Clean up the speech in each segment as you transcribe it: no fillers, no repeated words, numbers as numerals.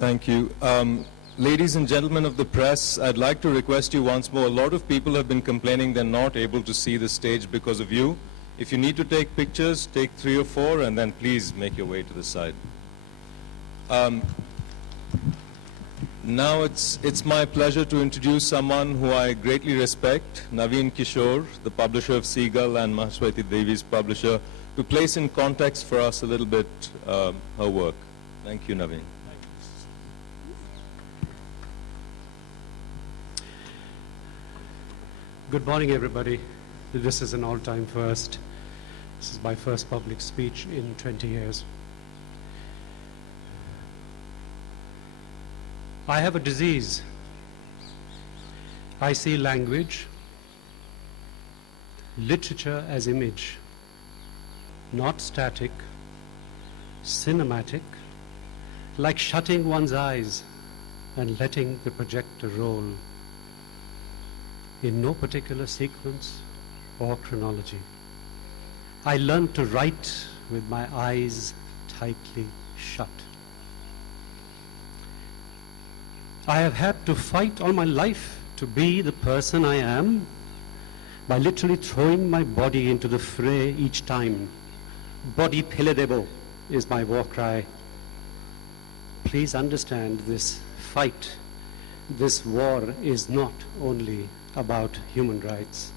Thank you. Ladies and gentlemen of the press, I'd like to request you once more. A lot of people have been complaining they're not able to see the stage because of you. If you need to take pictures, take 3 or 4, and then please make your way to the side. Now it's my pleasure to introduce someone who I greatly respect, Naveen Kishore, the publisher of Seagull and Mahasweta Devi's publisher, to place in context for us a little bit her work. Thank you, Naveen. Good morning, everybody. This is an all-time first. This is my first public speech in 20 years. I have a disease. I see language, literature as image, not static, cinematic, like shutting one's eyes and letting the projector roll in no particular sequence or chronology. I learned to write with my eyes tightly shut. I have had to fight all my life to be the person I am by literally throwing my body into the fray each time. Body pele debo is my war cry. Please understand, this fight, this war is not only about human rights.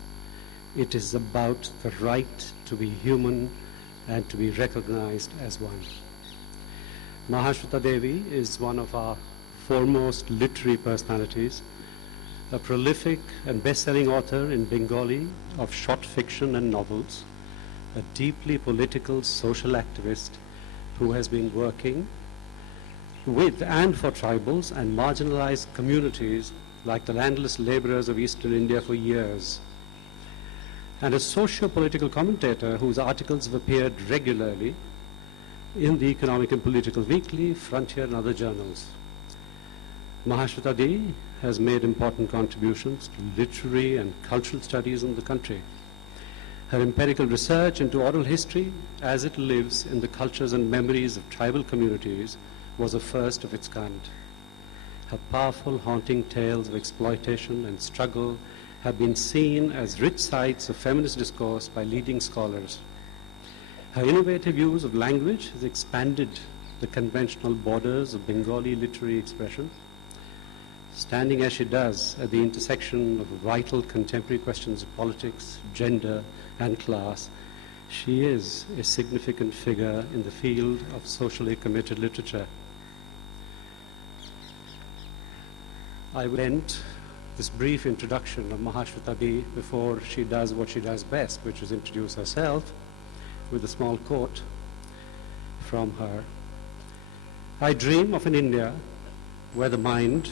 It is about the right to be human and to be recognized as one. Mahasweta Devi is one of our foremost literary personalities, a prolific and best-selling author in Bengali of short fiction and novels, a deeply political social activist who has been working with and for tribals and marginalized communities like the landless laborers of Eastern India for years, and a socio-political commentator whose articles have appeared regularly in the Economic and Political Weekly, Frontier and other journals. Mahasweta Devi has made important contributions to literary and cultural studies in the country. Her empirical research into oral history as it lives in the cultures and memories of tribal communities was a first of its kind. Her powerful, haunting tales of exploitation and struggle have been seen as rich sites of feminist discourse by leading scholars. Her innovative use of language has expanded the conventional borders of Bengali literary expression. Standing as she does at the intersection of vital contemporary questions of politics, gender, and class, she is a significant figure in the field of socially committed literature. I will end this brief introduction of Mahasweta Devi before she does what she does best, which is introduce herself, with a small quote from her. I dream of an India where the mind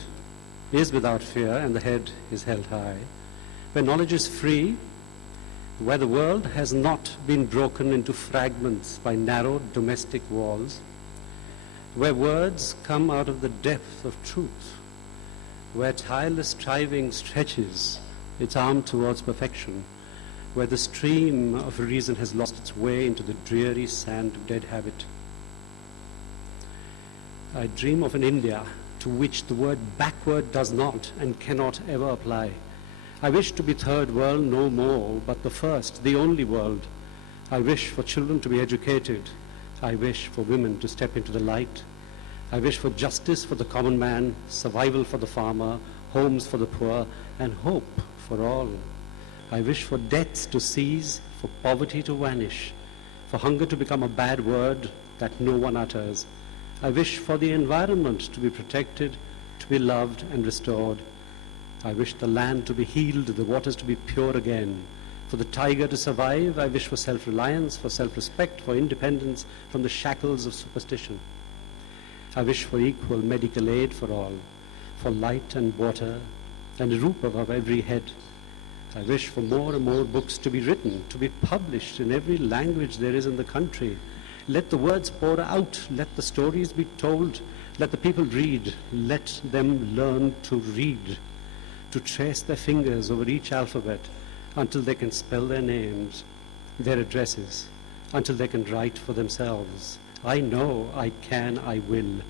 is without fear and the head is held high, where knowledge is free, where the world has not been broken into fragments by narrow domestic walls, where words come out of the depth of truth, where tireless striving stretches its arm towards perfection, where the stream of reason has lost its way into the dreary sand of dead habit. I dream of an India to which the word backward does not and cannot ever apply. I wish to be third world no more, but the first, the only world. I wish for children to be educated. I wish for women to step into the light. I wish for justice for the common man, survival for the farmer, homes for the poor, and hope for all. I wish for death to cease, for poverty to vanish, for hunger to become a bad word that no one utters. I wish for the environment to be protected, to be loved and restored. I wish the land to be healed, the waters to be pure again. For the tiger to survive, I wish for self-reliance, for self-respect, for independence from the shackles of superstition. I wish for equal medical aid for all, for light and water, and a roof above every head. I wish for more and more books to be written, to be published in every language there is in the country. Let the words pour out, let the stories be told, let the people read, let them learn to read, to trace their fingers over each alphabet until they can spell their names, their addresses, until they can write for themselves. I know, I can, I will.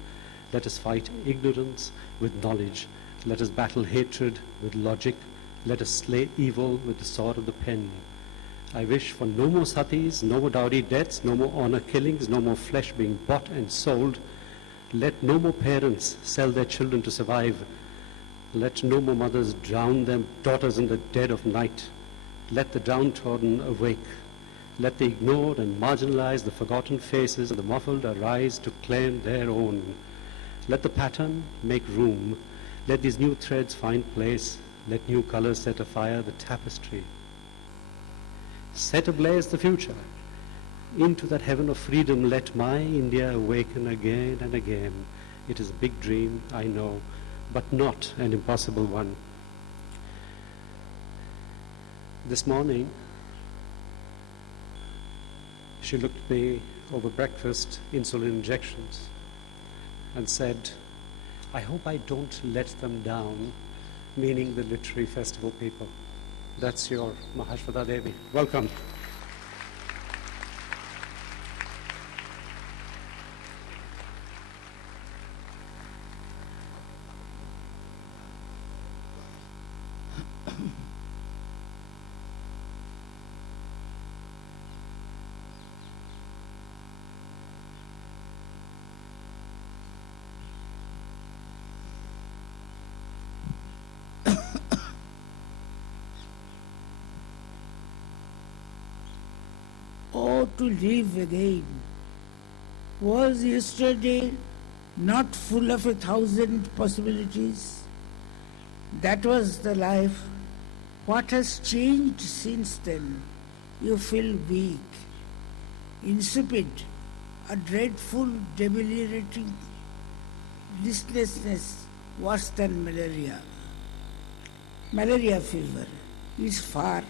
Let us fight ignorance with knowledge. Let us battle hatred with logic. Let us slay evil with the sword of the pen. I wish for no more satis, no more dowry deaths, no more honor killings, no more flesh being bought and sold. Let no more parents sell their children to survive. Let no more mothers drown their daughters in the dead of night. Let the downtrodden awake. Let the ignored and marginalized, the forgotten faces of the muffled arise to claim their own. Let the pattern make room. Let these new threads find place. Let new colors set afire the tapestry. Set ablaze the future. Into that heaven of freedom let my India awaken again and again. It is a big dream, I know, but not an impossible one. This morning, she looked at me over breakfast, insulin injections, and said, I hope I don't let them down, meaning the literary festival people. That's your Mahasweta Devi. Welcome. Oh, to live again. Was yesterday not full of 1,000 possibilities? That was the life. What has changed since then? You feel weak, insipid, a dreadful, debilitating listlessness worse than malaria. Malaria fever is far,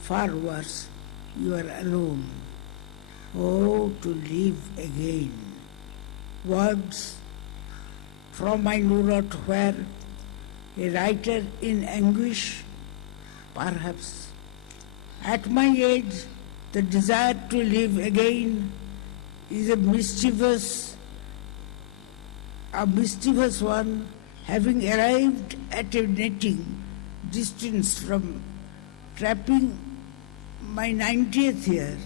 far worse. You are alone. Oh, to live again. Words from my note where a writer in anguish, perhaps. At my age, the desire to live again is a mischievous one, having arrived at a netting distance from trapping my 90th year,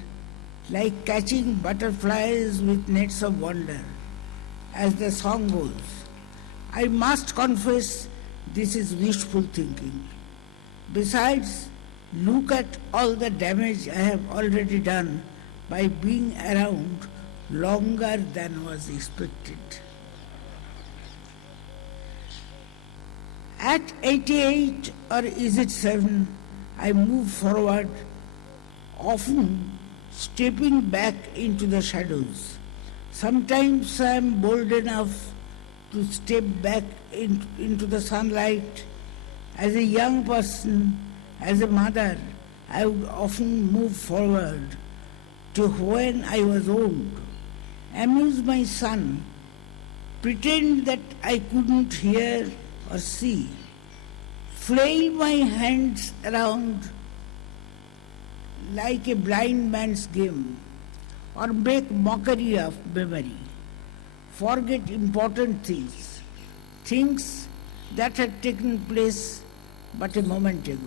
like catching butterflies with nets of wonder, as the song goes. I must confess this is wishful thinking. Besides, look at all the damage I have already done by being around longer than was expected. At 88, or is it 7, I move forward, often stepping back into the shadows. Sometimes I am bold enough to step back into the sunlight. As a young person, as a mother, I would often move forward to when I was old, amuse my son, pretend that I couldn't hear or see, flail my hands around like a blind man's game, or make mockery of memory, forget important things that had taken place but a moment ago.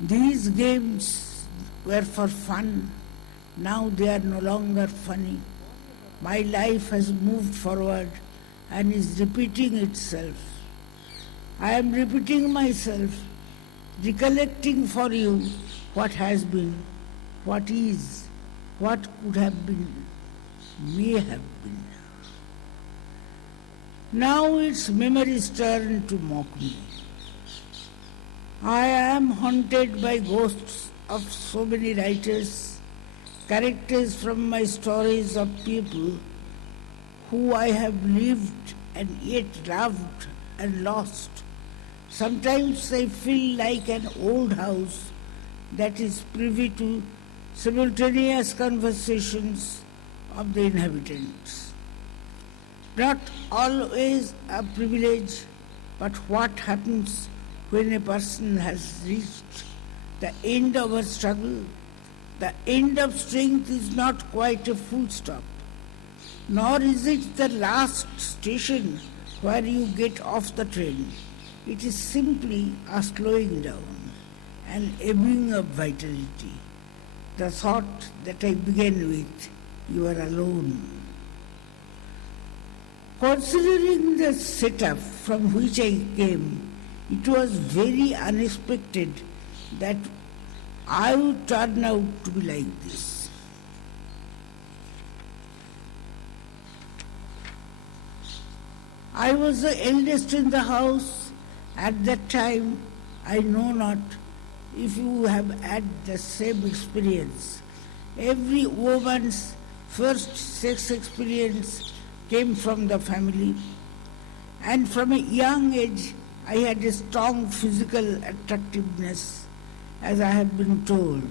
These games were for fun, now they are no longer funny. My life has moved forward and is repeating itself. I am repeating myself, recollecting for you what has been, what is, what could have been, may have been. Now it's memory's turn to mock me. I am haunted by ghosts of so many writers, characters from my stories of people who I have lived and yet loved and lost. Sometimes I feel like an old house that is privy to simultaneous conversations of the inhabitants. Not always a privilege, but what happens when a person has reached the end of a struggle? The end of strength is not quite a full stop. nor is it the last station where you get off the train. It is simply a slowing down, an ebbing of vitality. The thought that I began with, you are alone. Considering the setup from which I came, it was very unexpected that I would turn out to be like this. I was the eldest in the house. At that time, I know not if you have had the same experience. Every woman's first sex experience came from the family, and from a young age I had a strong physical attractiveness, as I have been told.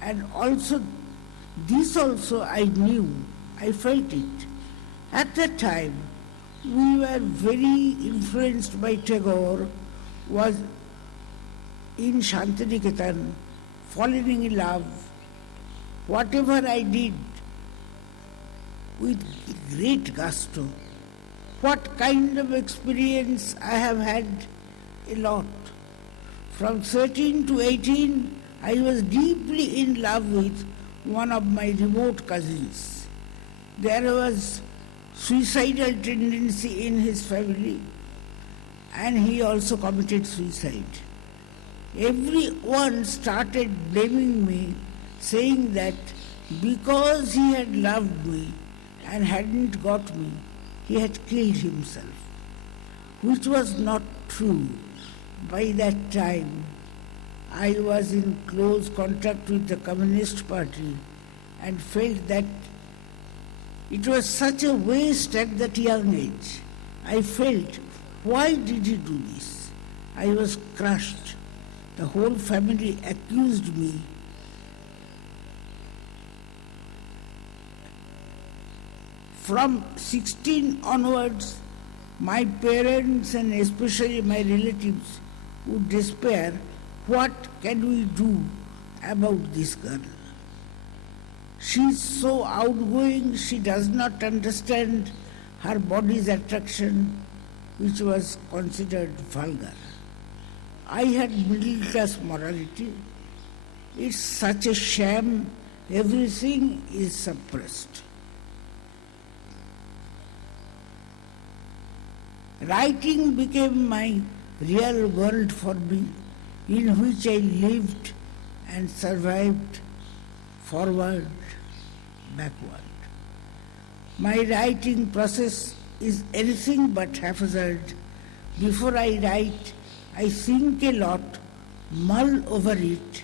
And also, this also I knew, I felt it. At that time, we were very influenced by Tagore, was in Shantiniketan, falling in love. Whatever I did with great gusto. What kind of experience I have had? A lot. From 13 to 18, I was deeply in love with one of my remote cousins. There was suicidal tendency in his family, and he also committed suicide. Everyone started blaming me, saying that because he had loved me and hadn't got me, he had killed himself, which was not true. By that time, I was in close contact with the Communist Party and felt that it was such a waste at that young age. I felt, why did he do this? I was crushed. The whole family accused me. From 16 onwards, my parents and especially my relatives would despair, what can we do about this girl? She is so outgoing, she does not understand her body's attraction, which was considered vulgar. I had middle class morality. It's such a sham, everything is suppressed. Writing became my real world for me, in which I lived and survived forward, backward. My writing process is anything but haphazard. Before I write, I think a lot, mull over it,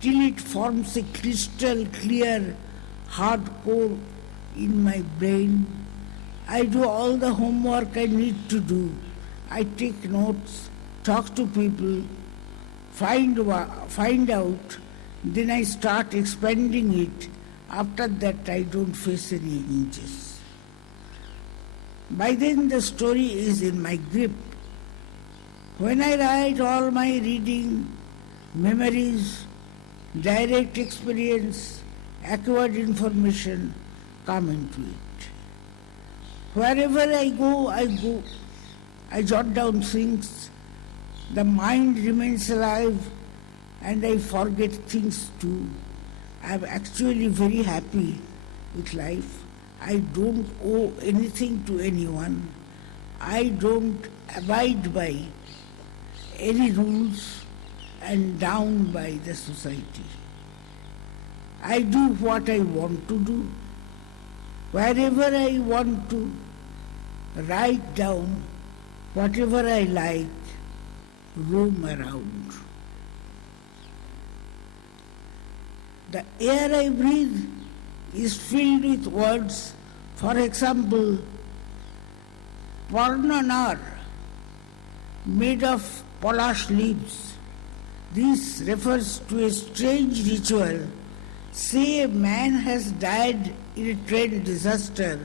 till it forms a crystal clear, hard core in my brain. I do all the homework I need to do. I take notes, talk to people, find out, then I start expanding it. After that, I don't face any inches. By then, the story is in my grip. When I write, all my reading, memories, direct experience, acquired information come into it. Wherever I go, I jot down things. The mind remains alive and I forget things too. I am actually very happy with life. I don't owe anything to anyone. I don't abide by any rules and down by the society. I do what I want to do. Wherever I want to, write down whatever I like, roam around. The air I breathe is filled with words. For example, Parnanar, made of polash leaves. This refers to a strange ritual. Say a man has died in a train disaster.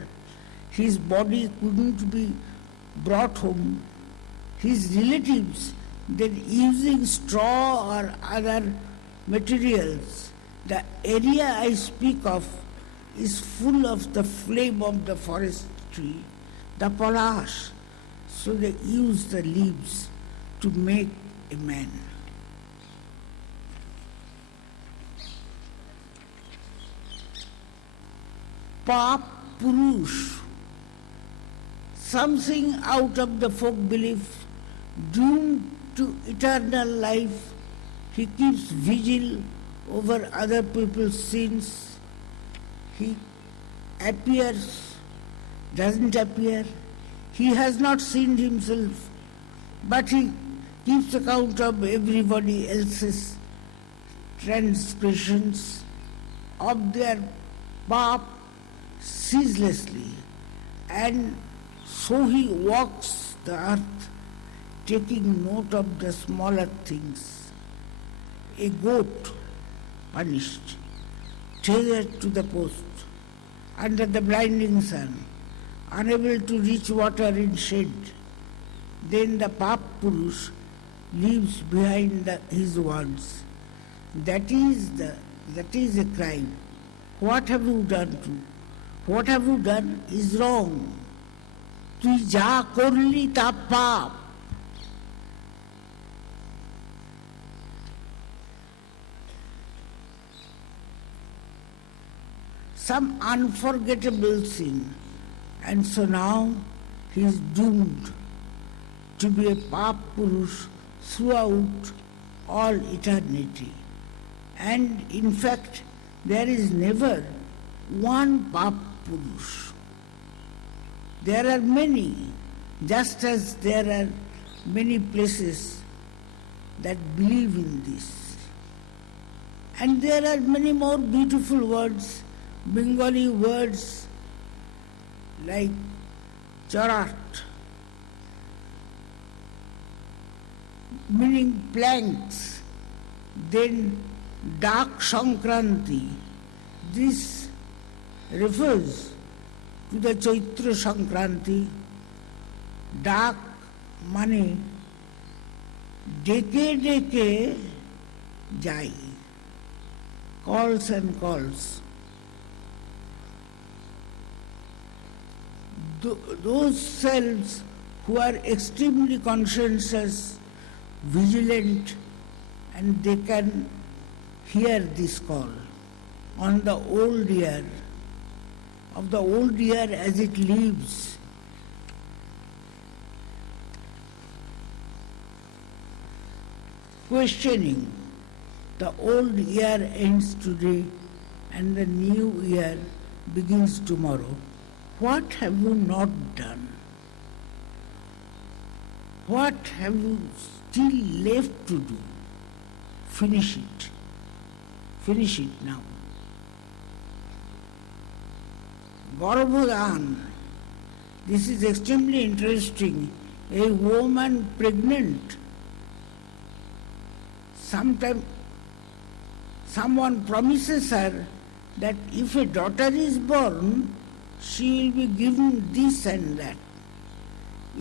His body couldn't be brought home. His relatives, then using straw or other materials, the area I speak of is full of the flame of the forest tree, the palash, so they use the leaves to make a man. Pap Purush, something out of the folk belief, doomed to eternal life. He keeps vigil over other people's sins. He appears, doesn't appear. He has not sinned himself, but he keeps account of everybody else's transgressions, of their pap ceaselessly, and so he walks the earth, taking note of the smaller things. A goat punished, tethered to the post, under the blinding sun, unable to reach water in shade. Then the Pap Purush leaves behind his words. That is a crime. What have you done to? What have you done is wrong. তুই যা করলি তা পাপ। Some unforgettable sin, and so now he is doomed to be a Pap Purush throughout all eternity. And in fact, there is never one Pap Purush. There are many, just as there are many places that believe in this. And there are many more beautiful words, Bengali words like charat, meaning planks, then Dak Sankranti. This refers to the Chaitra Sankranti. Dak mane ডেকে ডেকে যাই, calls and calls. Those selves who are extremely conscientious, vigilant, and they can hear this call on the old year, of the old year as it leaves. Questioning, the old year ends today and the new year begins tomorrow. What have you not done? What have you still left to do? Finish it. Finish it now. Garbhodan. This is extremely interesting. A woman pregnant. Someone promises her that if a daughter is born, she will be given this and that.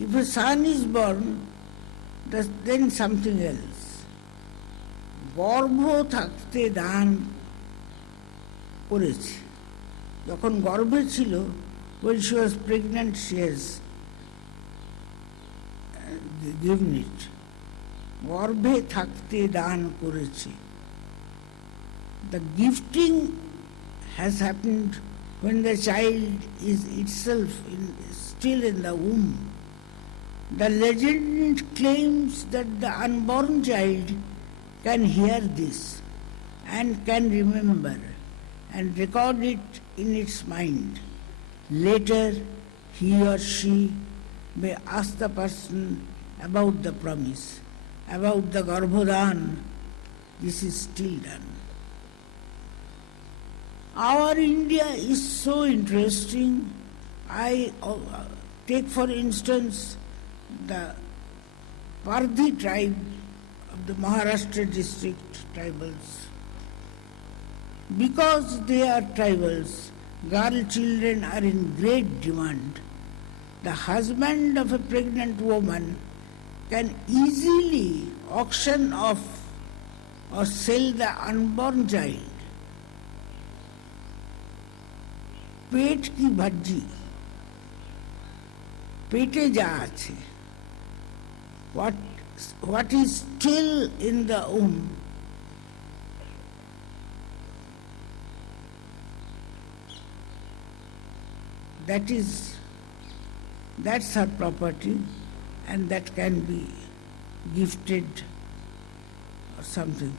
If a son is born, then something else. গর্ভ থাকতে দান করেছে। যখন গর্ভে ছিল, when she was pregnant, she has given it. গর্ভে থাকতে দান করেছে। The gifting has happened when the child is itself still in the womb. The legend claims that the unborn child can hear this and can remember and record it in its mind. Later, he or she may ask the person about the promise, about the Garbhodan. This is still done. Our India is so interesting. I take for instance the Pardhi tribe of the Maharashtra district tribals. Because they are tribals, girl children are in great demand. The husband of a pregnant woman can easily auction off or sell the unborn child. পেট কি ভাজি, পেটে যা আছে, what is still in the womb, that's her property, and that can be gifted or something.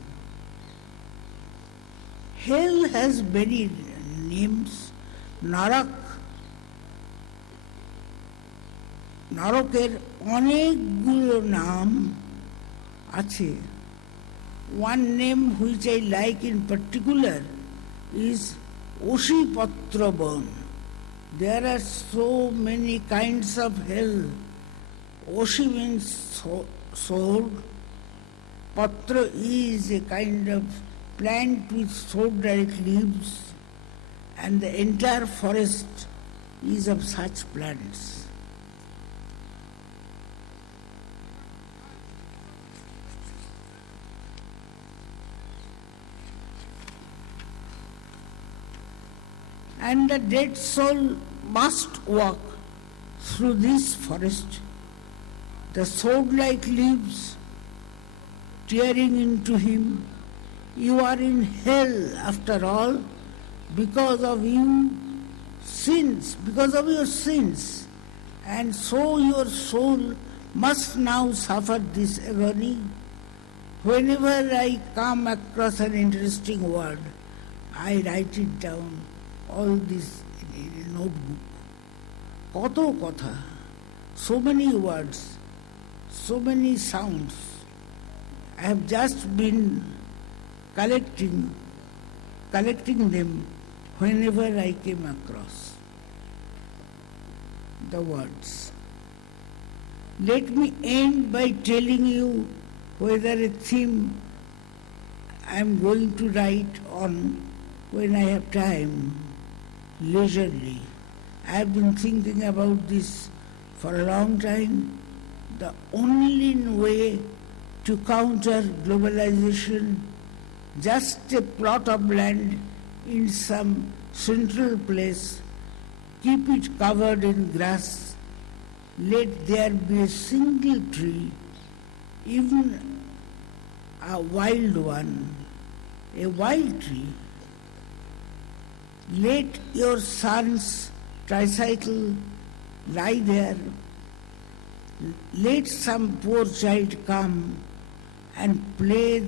Hell has many names. নরকের অনেকগুলো নাম আছে. One name which I like in particular is Oshipatra burn. There are so many kinds of hell. Oshi means sword. Patra is a kind of plant with sword-like leaves, and the entire forest is of such plants. And the dead soul must walk through this forest, the sword-like leaves tearing into him. You are in hell after all because of your sins, and so your soul must now suffer this agony. Whenever I come across an interesting word, I write it down, all this in a notebook. Koto kotha, so many words, so many sounds. I have just been collecting them whenever I came across the words. Let me end by telling you whether a theme I am going to write on when I have time, leisurely. I have been thinking about this for a long time. The only way to counter globalization, just a plot of land in some central place, keep it covered in grass, let there be a single tree, even a wild one, a wild tree. Let your son's tricycle lie there. Let some poor child come and play.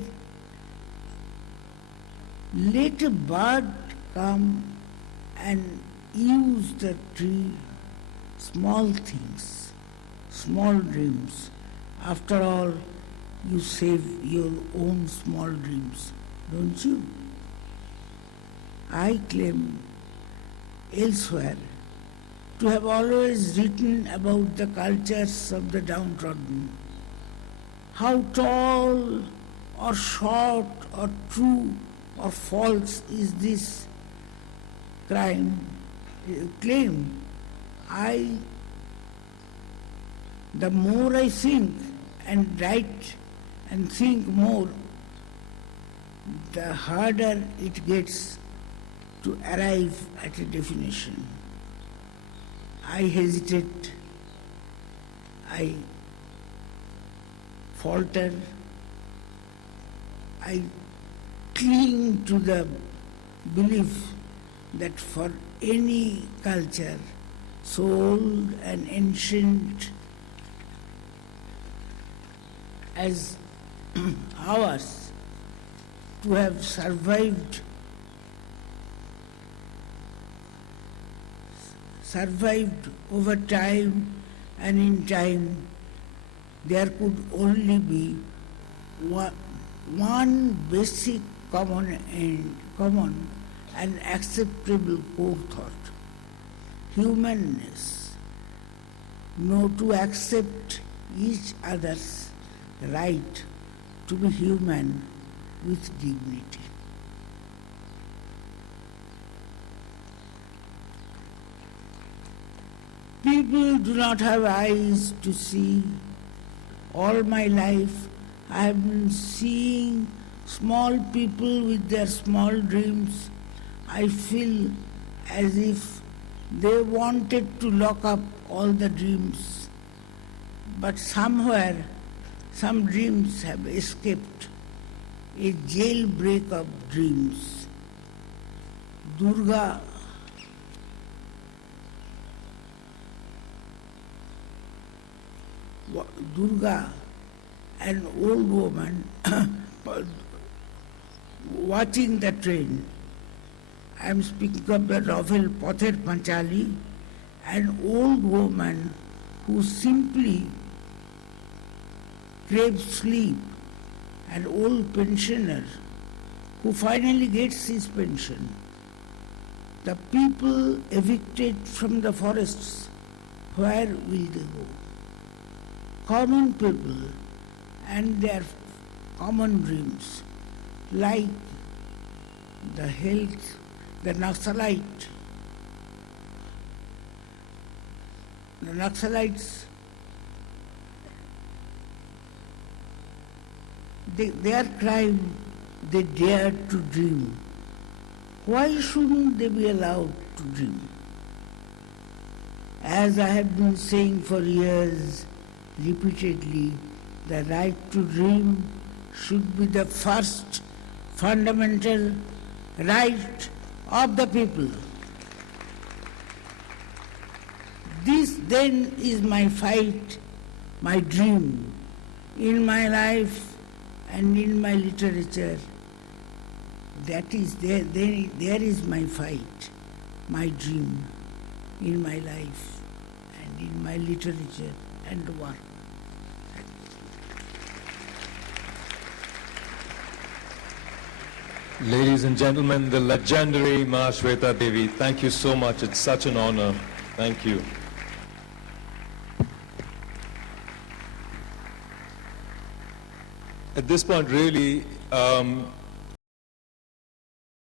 Let a bird come and use the tree. Small things, small dreams. After all, you save your own small dreams, don't you? I claim elsewhere to have always written about the cultures of the downtrodden. How tall or short or true or false is this claim? The more I think and write and think more, the harder it gets to arrive at a definition. I hesitate, I falter, I cling to the belief that for any culture so old and ancient as ours to have survived over time, and in time there could only be one basic common and acceptable core thought: humanness. No, to accept each other's right to be human with dignity. People do not have eyes to see. All my life I have been seeing small people with their small dreams. I feel as if They wanted to lock up all the dreams, but somewhere some dreams have escaped. A jailbreak of dreams. Durga an old woman, watching the train. I am speaking of the novel Pather Panchali, an old woman who simply craves sleep, an old pensioner who finally gets his pension. The people evicted from the forests, where will they go? Common people and their common dreams, like the health, the Naxalites, their crime, they dared to dream. Why shouldn't they be allowed to dream? As I have been saying for years, repeatedly, the right to dream should be the first fundamental right of the people. This then is my fight, my dream, in my life and in my literature. That is, there is my fight, my dream, in my life and in my literature and work. Ladies and gentlemen, the legendary Mahasweta Devi, thank you so much. It's such an honor. Thank you. At this point, really,